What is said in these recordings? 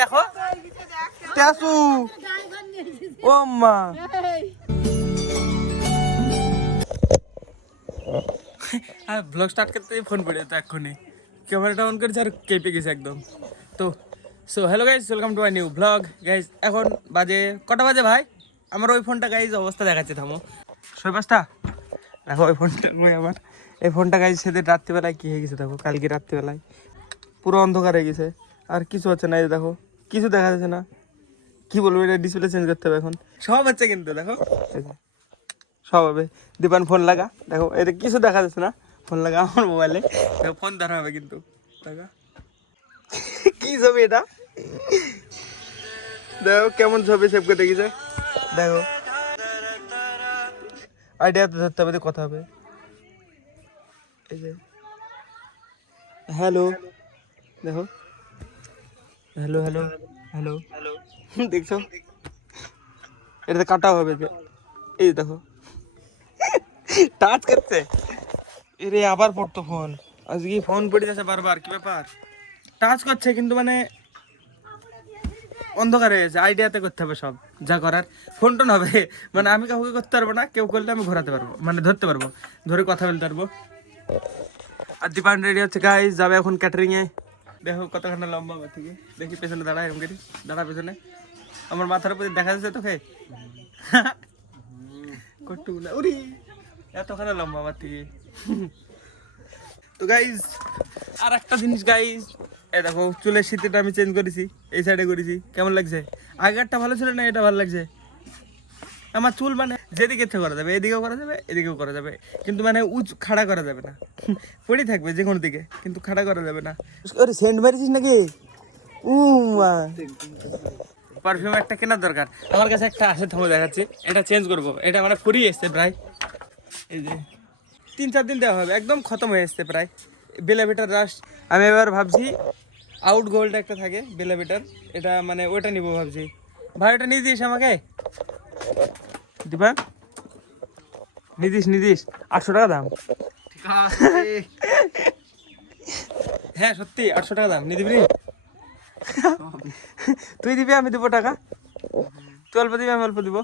দেখো ট্যাসু ও মা blog start করতে ফোন পড়ে তো এক্ষুনি ক্যামেরাটা অন করেছে আর কেঁপে গেছে একদম। তো so hello guys, welcome to my new blog. Guys এখন বাজে কটা বাজে ভাই? আমার ওই ফোনটা গাইজ অবস্থা দেখাচ্ছে, থামো। 5:30 দেখো ওই ফোনটা আবার এই ফোনটা গাইজ সেদিন রাত্রিবেলায় কী হয়ে গেছে দেখো, কালকে রাত্রিবেলায় পুরো অন্ধকার হয়ে গেছে আর কিছু হচ্ছে না। এই দেখো কিছু দেখা যাচ্ছে না, কি বলবো, এটা ডিসপ্লে চেঞ্জ করতে হবে এখন। সব হচ্ছে কিন্তু দেখো সব হবে। দীপান ফোন লাগা, দেখো এটা কিছু দেখা যাচ্ছে না, ফোন লাগা আমার মোবাইলে, দেখো ফোন ধরা হবে কিন্তু লাগা। কি ছবি এটা দেখো, কেমন ছবি সেভ করে দেখিছে দেখো, আইডিয়াতে ধরতে হবে, কথা হবে। এই যে হ্যালো দেখো, হ্যালো হ্যালো হ্যালো হ্যালো, দেখছো এটাতে কাটা হবে। এই দেখো টাচ করছে, এরে আবার পড়তো ফোন, আজকে ফোন পড়ে যাচ্ছে বারবার। কি ব্যাপার, টাচ করছে কিন্তু মানে অন্ধকার হয়ে গেছে। আইডিয়াতে করতে হবে সব যা করার, ফোন টোন হবে মানে আমি কাউকে করতে পারবো না, কেউ করলে আমি ঘোরাতে পারবো, মানে ধরতে পারবো, ধরে কথা বলতে পারবো। আর দীপান রেডি হচ্ছে গাইস, যাবে এখন ক্যাটারিং এ। দেখো কতখানা লম্বা আমার থেকে, দেখি পেছনে দাঁড়া, এরকম করি দাঁড়া পেছনে, আমার মাথার উপরে দেখা যাচ্ছে তোকে কট্টু না উরি, এতখানা লম্বা আমার থেকে। তো গাইজ আর একটা জিনিস গাইজ, এই দেখো চুলের শীতটা আমি চেঞ্জ করেছি, এই সাইডে করেছি। কেমন লাগছে? আগেরটা ভালো ছিল না, এটা ভালো লাগছে? আমার চুল মানে যেদিকে ইচ্ছে করা যাবে, এদিকেও করা যাবে এদিকেও করা যাবে, কিন্তু মানে খাড়া করা যাবে না, পড়ে থাকবে যে কোনো দিকে, কিন্তু খাড়া করা যাবে না। আরে সেন্ট মারিছিস নাকি? পারফিউম একটা কেনার দরকার আমার কাছে, একটা আছে, থামো দেখাচ্ছি। এটা চেঞ্জ করবো, এটা মানে ফুরিয়ে এসছে প্রায়, এই যে 3-4 দিন দেওয়া হবে, একদম খতম হয়ে এসছে প্রায়। বেলা বেটার রাশ আমি এবার ভাবছি, আউট গোল্ড একটা থাকে বেলা বেটার, এটা মানে ওটা নিবো ভাবছি। ভাই ওটা নিয়ে দিস আমাকে দীপা, নিদিস 800 টাকা দাম। হ্যাঁ সত্যি 800 টাকা দাম, নিয়ে দিবি? তুই দিবি আমি দেবো টাকা, তুই অল্প দিবি আমি অল্প দিব,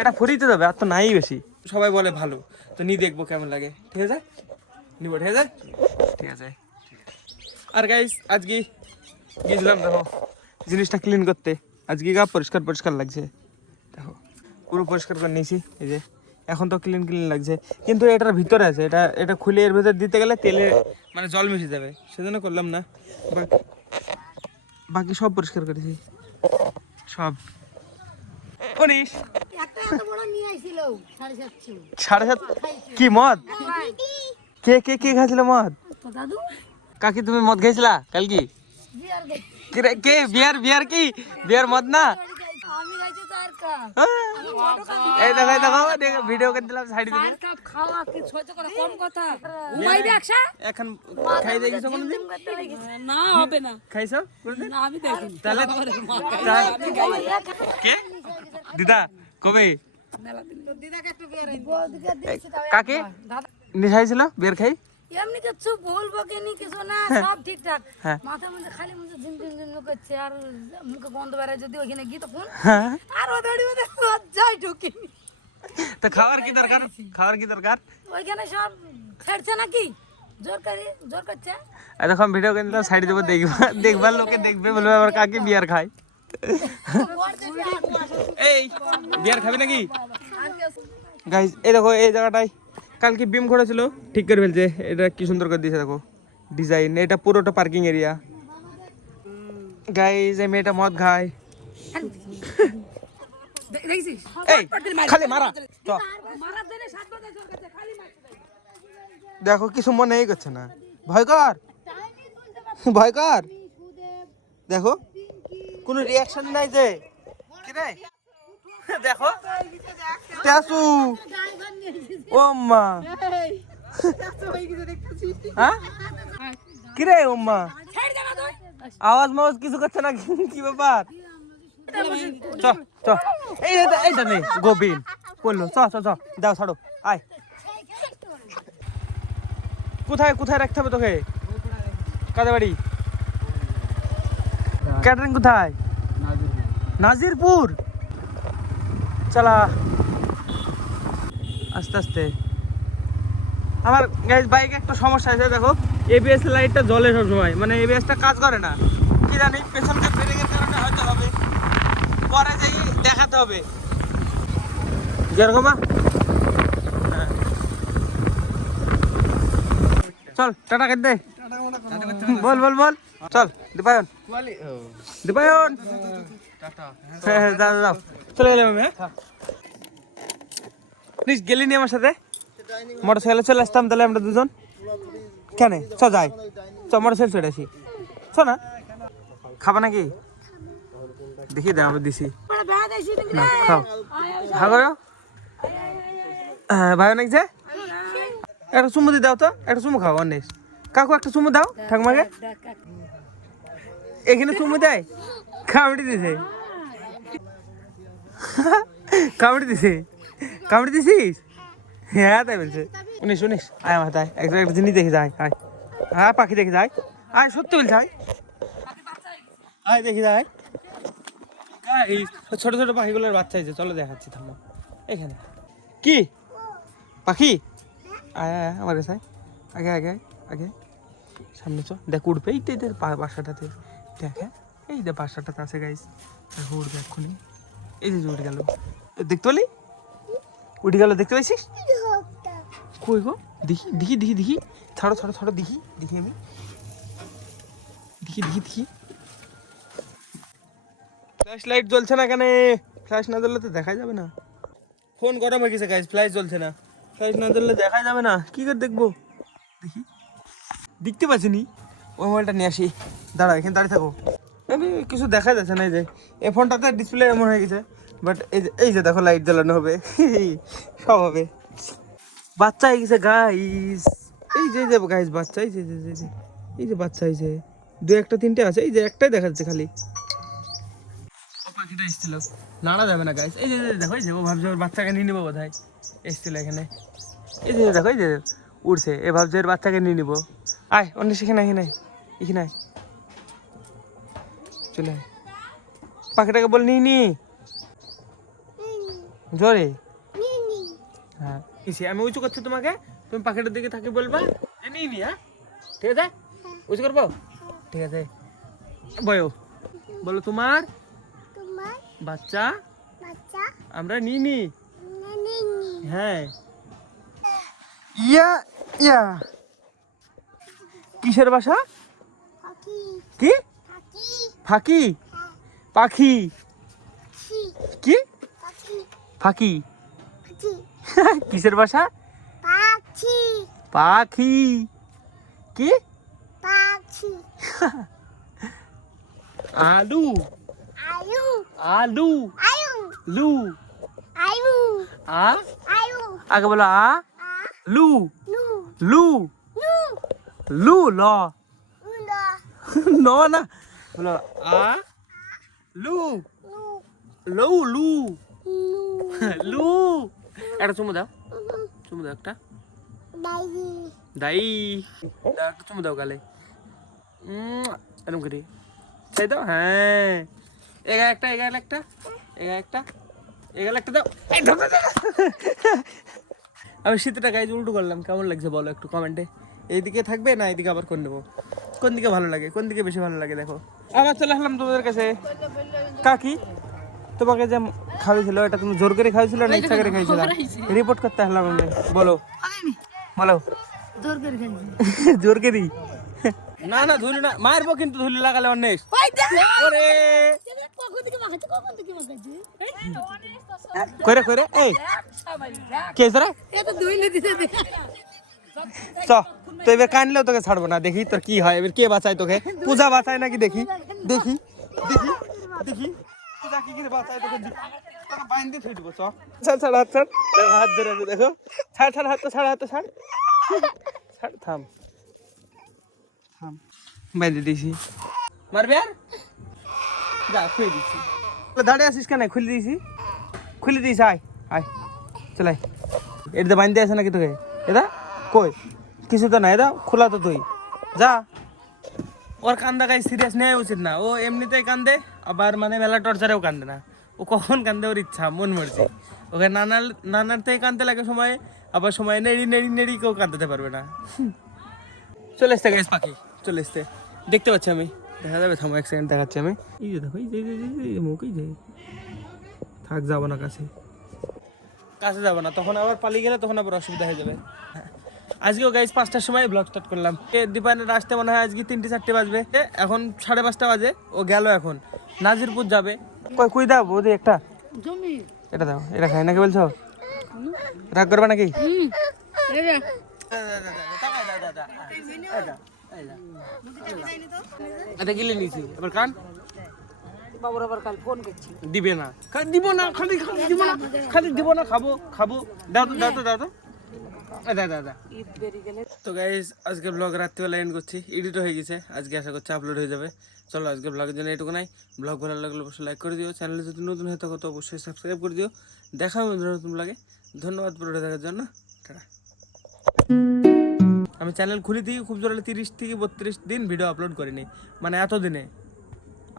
এটা ফুরিতে যাবে, আর তো নাই বেশি। সবাই বলে ভালো, তো নিয়ে দেখবো কেমন লাগে। ঠিক আছে নিবো, ঠিক আছে ঠিক আছে। আর গাইস আজকে গিয়েছিলাম দেখো জিনিসটা ক্লিন করতে, আজকে গা পরিষ্কার লাগছে, দেখো পুরো পরিষ্কার করে নিয়েছি। এই যে এখন তো ক্লিন লাগছে, কিন্তু এটার ভিতরে আছে, এটা খুলে এর ভিতরে দিতে গেলে তেলে মানে জল মিশে যাবে, সেজন্য করলাম না। বাকি সব পরিষ্কার করেছি সব। 7.5 কি মদ? কে খাইছিল মদ? কাকি তুমি মদ খাইছিলা কাল? কি কে বিয়ার কি বিয়ার মদ না? এই দেখো ভিডিও করে দিলাম সাইড দিকে। এখন খাই দেখিস না? হবে না খাইছো না? আমি দেখিনি। তাহলে কে দিদা কবে কাকে নিশাইছিল বিয়ার খাই? এমনি কিছু বলবো কেনি কিছু না, সব ঠিকঠাক, মাথার মধ্যে খালি মধ্যে ঝিমঝিম করছে আর মুখে গন্ধ বেরোয়, যদি ওখানে গিয়ে তখন আর ওদড়ি যাই ঢুকি। তো খাওয়ার কি দরকার? ওইখানে সব ছেড়ছে নাকি, জোর করছে। এখন ভিডিও করে দিলাম সাইড দেবো, দেখবার লোকে দেখবে, বলবে আমার কাকি বিয়ার খায়। এই বিয়ার খাবি নাকি গাইস? এই দেখো এই জায়গাটায় কালকে বিম করেছিল, ঠিক করে ফেলছে। এটা কি সুন্দর করে দিয়েছে দেখো ডিজাইন, এটা পুরোটা পার্কিং এরিয়া। গাইস এই মেয়েটা মদ খায়, এই খালি মারা। দেখো কিছু মনেই করছে না, ভয়কর দেখো কোনো রিয়াকশন নাই যে কি রে। দেখো ট্যাসু ও মা, হ্যাঁ কি রে ও মা, আওয়াজ মাওয়াজ কিছু করছে না, কি ব্যাপার? চ এইটা নেই গোবিন বললো, চ দাও ছাড়ো, আয়। কোথায় রাখতে হবে তোকে? কাদের বাড়ি? ক্যাটারিং কোথায়? নাজিরপুর। চলা আস্তে আস্তে। আমার গাইস বাইকে একটা সমস্যা আছে, দেখো এবিএস লাইটটা জ্বলে সবসময়, মানে এবিএসটা কাজ করে না কি জানি, পেছনকে ব্রেকের কারণে হয়তো হবে, পরে যাই দেখাতে হবে। যেরকম চল টাটা কেটে দে, বল বল বল, চল দীপায়ন দীপায়ন, হ্যাঁ হ্যাঁ যাও যাও, চলে গেলাম আমি। হ্যাঁ প্লিজ গেলি নি আমার সাথে, মোটরসাইকেলে চলে আসতাম তাহলে আমরা দুজন। কেন চ যাই, চ মোটরসাইকেল চলে আসি, চ না। খাবা নাকি? দেখি দাও আমি দিছি না, খাও খাও করো। হ্যাঁ ভাই অনেক যে একটা চুমু দিয়ে দাও তো, একটা চুমু খাও অনেক। কাকু একটা চুমু দাও ঠাকুমাকে, এখানে চুমু দেয়, কামড়ি দিছে কামড়ি দিছে, কামড়ি দিছিস? হ্যাঁ তাই বলছে। উনিশ উনিশ আয় আমার তাই একটা জিনিস দেখে যায়, আয় হ্যাঁ পাখি দেখে যায়, আয় সত্যি বলছে আয়, আয় দেখি যায়। এই ছোট ছোট পাখিগুলোর বাচ্চা হয়েছে, চলো দেখাচ্ছি, থামো এখানে। কি পাখি? আয় আয় আমার কাছে, আগে আগে আগে সামনে চ, দেখ উঠবে এই তো বাসাটাতে, দেখ হ্যাঁ এই যে বাসাটাতে আছে গাইস, উঠবে এক্ষুনি, এই যে উঠে গেল, দেখতে পেলি উঠে গেল, দেখতে পাইছিস? কই গো দেখি দেখি দেখি দেখি, ছাড়ো ছাড়ো ছাড়ো, দেখি দেখি আমি দেখি দেখি দেখি। ফ্ল্যাশ লাইট জ্বলছে না কেন? ফ্ল্যাশ না জ্বললে তো দেখা যাবে না। ফোন গরম হয়ে গেছে গাইস, ফ্ল্যাশ জ্বলছে না, ফ্ল্যাশ না জ্বললে দেখা যাবে না, কি করে দেখবো? দেখি দেখতে পাচ্ছি নি, ওই মোবাইলটা নিয়ে আসি, দাঁড়া এখানে দাঁড়িয়ে থাকো। আমি কিছু দেখা যাচ্ছে না, এই যে এই ফোনটাতে ডিসপ্লে এমন হয়ে গেছে, বাট এই যে দেখো লাইট জ্বালানো হবে সব হবে। বাচ্চা হয়ে গেছে গাইস, এই যে গাইস বাচ্চা, এই যে এই যে বাচ্চা, এই যে দু একটা তিনটে আছে, এই যে একটাই দেখা যাচ্ছে খালি। ও পাখিটা এসেছিল, নাড়া যাবে না গাইস, এই যে দেখো, এই যে ও ভাবছে ওর বাচ্চাকে নিয়ে নিবো বোধ হয়, এসেছিল এখানে, এই যে দেখো এই যে উড়ছে, এ ভাবছে ওর বাচ্চাকে নিয়ে নিবো। আয় অন্য সেখানে এখানে এখানে চলে আয়, পাখিটাকে বল নিয়ে নি জোরে। হ্যাঁ আমি উঁচু করছি তোমাকে, তুমি পাখিটার দিকে থাকি বলবা যে নিয়ে নি। হ্যাঁ ঠিক আছে, উঁচু করবো, ঠিক আছে বলো, বলো তোমার বাচ্চা আমরা নিয়ে নি। হ্যাঁ ইয়া ইয়া, কিসের বাসা? কি ফাঁকি? পাখি কি? ফাঁকি কিসের বাসা? পাখি কি? আলু আলু লু আ, আগে বলো আ, লু লু লু ল ন না, বলো আ লু লু লু লু। একটা চুমু দাও, চুমু দাও একটা, দাই দাও একটা চুমু দাও গালে, এরকম করি চাই দাও। হ্যাঁ এগার একটা এগার একটা এগার একটা এগার একটা দাও। আমি শীতটা গাইজ উল্টো করলাম, কেমন লাগছে বলো একটু কমেন্টে। এইদিকে থাকবে না এইদিকে আবার করে নেবো, কোন দিকে ভালো লাগে, কোন দিকে বেশি ভালো লাগে দেখো। আবার চলে আসলাম তোমাদের কাছে। কাকি তোমাকে যে খাওয়াইছিল এটা তুমি জোর করে খাওয়াইছিল না ইচ্ছা করে খাইছিল? রিপোর্ট করতে আসলাম আমি, বলো বলো। জোর করে না না ধুলি না, মারবো কিন্তু ধুলি লাগালে অনেক। করে করে এই কে রে চ, তো এবার কানলেও তোকে ছাড়বো না, দেখি তোর কি হয় এবার, কে বাঁচায় তোকে? পূজা বাঁচায় নাকি দেখি দেখি দেখি দেখি, পূজা কি করে বাঁচায় তোকে, তোকে বাইন দিয়ে থই দিব। চ ছাড় ছাড় হাত ছাড়, হাত ধরে দেখো, ছাড় ছাড় হাত, ছাড় হাত, ছাড় ছাড়, থাম থাম, বাইরে দিয়েছি, মারবে আর যা খুলে দিচ্ছি। দাঁড়িয়ে আসিস কেন? খুলে দিয়েছি, খুলে দিয়েছি, আয় আয় চলাই। এটা বাইন্দে আছে নাকি তোকে? এটা কই কিছু তো নাই, এটা খোলা তো তুই যা ওর কান্দা গাই সিরিয়াস নেওয়া উচিত না, ও এমনিতেই কান্দে, আবার মানে মেলা টর্চারেও কান্দে না, ও কখন কান্দে ওর ইচ্ছা মন মর্জি। ওকে নানার থেকে কান্দতে লাগে সময়, আবার সময় নেড়ি নেড়ি নেড়ি কেউ কাঁদতে পারবে না। চলে এসতে গাইস পাখি, চলে এসতে, দেখতে পাচ্ছি আমি, দেখা যাবে, থামো এক সেকেন্ড দেখাচ্ছি আমি। এই যে দেখো, এই মুখই যে থাক, যাবো না কাছে, কাছে যাবো না, তখন আবার পালিয়ে গেলে তখন আবার অসুবিধা হয়ে যাবে। আজকেও গাইজ 5টার সময় ব্লগ স্টার্ট করলাম। দীপায়নের আসতে মনে হয় আজকে 3-4 বাজবে, এখন 5:30 বাজে, ও গেল এখন নাজিরপুর যাবে। কই দাও বৌদি একটা, জমি এটা দাও, এটা খাই নাকি বলছো, রাগ করবে নাকি? এটা গিলে নিয়েছি, এবার কান বাবুর আবার কাল ফোন করছি, দিবে না, দিব না, খালি দিব না, খালি দিব না, খাবো, দাও তো দাদা। তো গাইজ আজকে ব্লগ রাত্রিবেলা এন্ড করছি, এডিট হয়ে গেছে, আজকে আশা করছি আপলোড হয়ে যাবে। চলো আজকে ব্লগের জন্য এটুকু নাই, ব্লগ ভালো লাগলে অবশ্যই লাইক করে দিও, চ্যানেলে যদি নতুন হয়ে থাকো তো অবশ্যই সাবস্ক্রাইব করে দিও। দেখা হবে নতুন ব্লগে, ধন্যবাদ পুরোটা দেখার জন্য, টাটা। আমি চ্যানেল খুলি দিয়ে খুব জোরে 30 থেকে 32 দিন ভিডিও আপলোড করিনি, মানে এতদিনে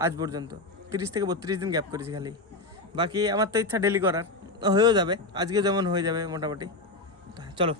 আজ পর্যন্ত 30 থেকে 32 দিন গ্যাপ করেছি খালি। বাকি আমার তো ইচ্ছা ডেলি করার, হয়েও যাবে, আজকে যেমন হয়ে যাবে মোটামুটি। চলো।